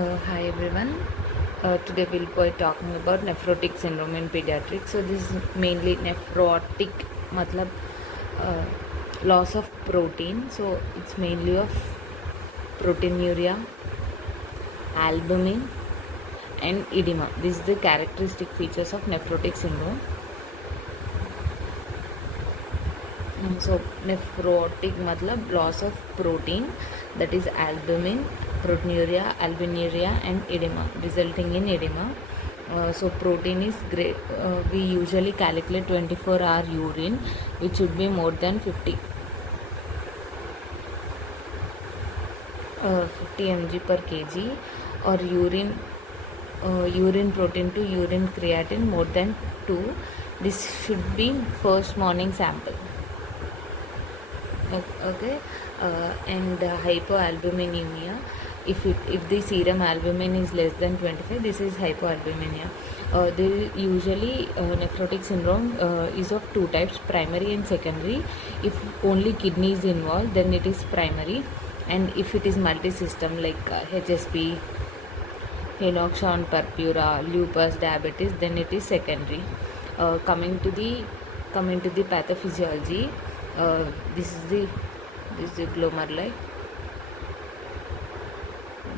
Hi everyone. Today we'll be talking about nephrotic syndrome in pediatrics. So this is mainly nephrotic, matlab uh, loss of protein. So it's mainly of proteinuria, albumin, and edema. These are the characteristic features of nephrotic syndrome. So nephrotic matlab loss of protein, that is albumin, proteinuria, albuminuria, and edema, resulting in edema. So protein is great. We usually calculate 24-hour urine, which should be more than 50 mg per kg, or urine protein to urine creatine more than 2. This should be first morning sample. Okay. And hypoalbuminemia, if the serum albumin is less than 25, this is hypoalbuminemia. Usually nephrotic syndrome is of two types, primary and secondary. If only kidney is involved, then it is primary, and if it is multi-system like HSP, henoxon purpura, lupus, diabetes, then it is secondary. Coming to the pathophysiology, this is the glomeruli,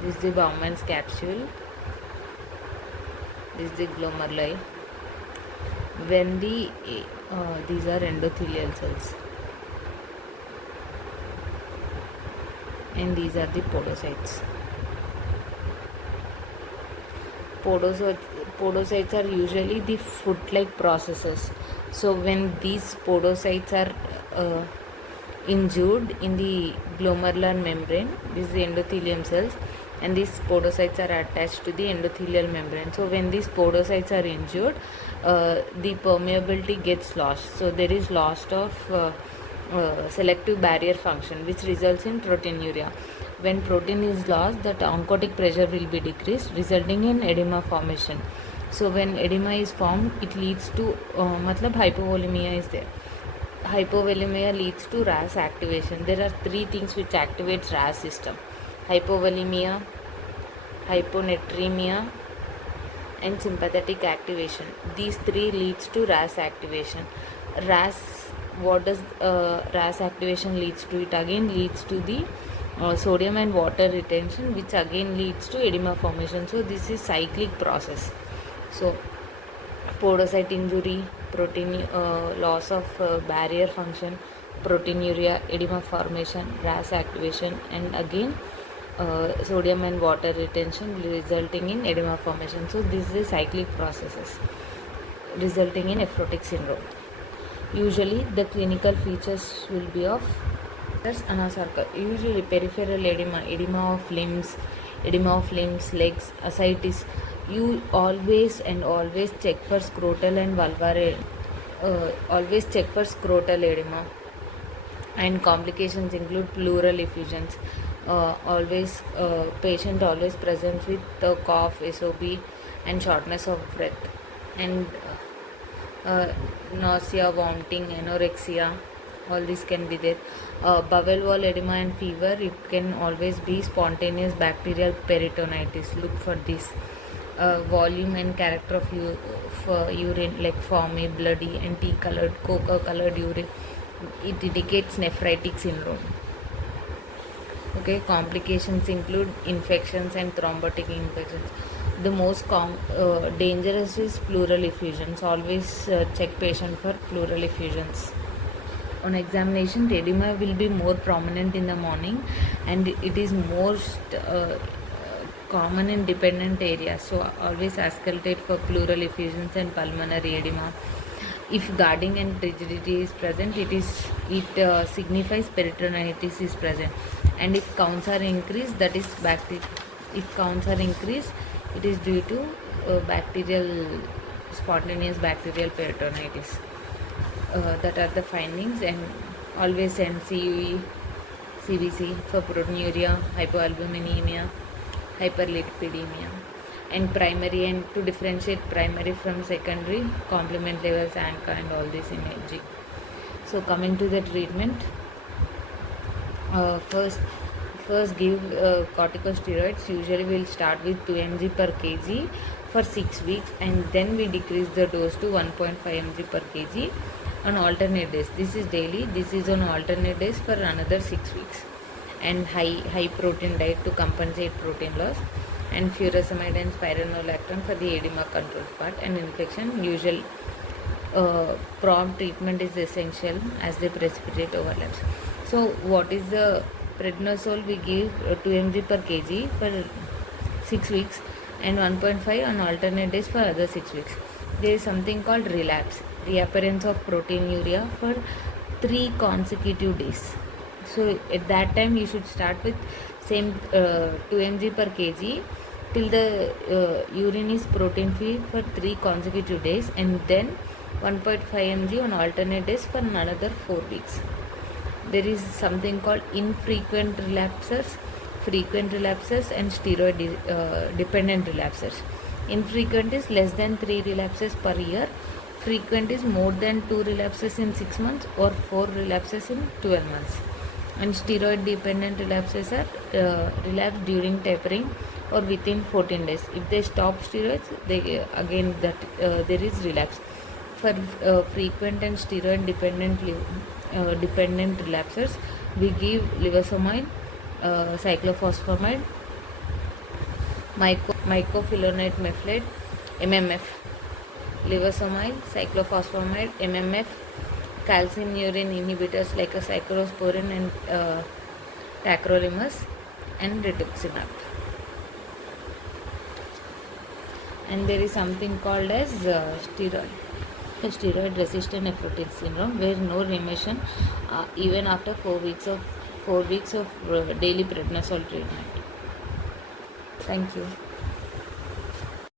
this is the Bowman's capsule, this is the glomeruli. When these are endothelial cells, and these are the podocytes. Podocytes are usually the foot-like processes. So when these podocytes are injured in the glomerular membrane, this is the endothelium cells, and these podocytes are attached to the endothelial membrane. So when these podocytes are injured, the permeability gets lost. So there is loss of selective barrier function, which results in proteinuria. When protein is lost, the oncotic pressure will be decreased, resulting in edema formation. So when edema is formed, it leads to hypovolemia is there. Hypovolemia leads to RAS activation. There are three things which activates RAS system: hypovolemia, hyponatremia, and sympathetic activation. These three leads to RAS activation. What does RAS activation leads to? It again leads to the sodium and water retention, which again leads to edema formation. So this is cyclic process. So podocyte injury, protein loss of barrier function, proteinuria, edema formation, RAS activation, and again sodium and water retention, resulting in edema formation. So this is cyclic processes resulting in nephrotic syndrome. Usually the clinical features will be of anasarca, usually peripheral edema, edema of limbs, legs, ascites. You always check for scrotal and vulvar, always check for scrotal edema. And complications include pleural effusions. Patient always presents with cough, SOB, and shortness of breath, and nausea, vomiting, anorexia. All this can be there. Bowel wall edema and fever. It can always be spontaneous bacterial peritonitis. Look for this. Volume and character of urine, like foamy, bloody, and tea-colored, cocoa-colored urine. It indicates nephritic syndrome. Okay, complications include infections and thrombotic infections. The most dangerous is pleural effusions. Always check patient for pleural effusions. On examination, edema will be more prominent in the morning, and it is most common in dependent areas. So always auscultate for pleural effusions and pulmonary edema. If guarding and rigidity is present, it signifies peritonitis is present. And if counts are increased, that is if counts are increased, it is due to spontaneous bacterial peritonitis. That are the findings. And always send CUE, CBC for proteinuria, hypoalbuminemia, hyperlipidemia, and primary, and to differentiate primary from secondary, complement levels, ANCA, and all this imaging. So coming to the treatment, first first give corticosteroids. Usually we'll start with 2 mg per kg for 6 weeks, and then we decrease the dose to 1.5 mg per kg on alternate days. This is daily, this is on alternate days for another 6 weeks. And high protein diet to compensate protein loss, and furosemide and spironolactone for the edema control part. And infection, usual prompt treatment is essential as they precipitate overlaps. So what is the prednisone? We give 2 mg per kg for 6 weeks and 1.5 on alternate days for other 6 weeks. There is something called relapse, reappearance of proteinuria for 3 consecutive days. So at that time you should start with same 2 mg per kg till the urine is protein free for 3 consecutive days, and then 1.5 mg on alternate days for another 4 weeks. There is something called infrequent relapsers, frequent relapsers, and steroid dependent relapsers. Infrequent is less than 3 relapses per year. Frequent is more than 2 relapses in 6 months or 4 relapses in 12 months. And steroid dependent relapses are relapse during tapering or within 14 days. If they stop steroids, they again there is relapse. For frequent and steroid dependent relapsers, we give liversamine, cyclophosphamide, mycophenolate methylate, MMF, liversamine, cyclophosphamide, MMF, calcium urine inhibitors like cyclosporin and tacrolimus, and rituximab. And there is something called as steroid resistant nephrotic syndrome, where no remission even after 4 weeks of daily prednisone treatment. Thank you.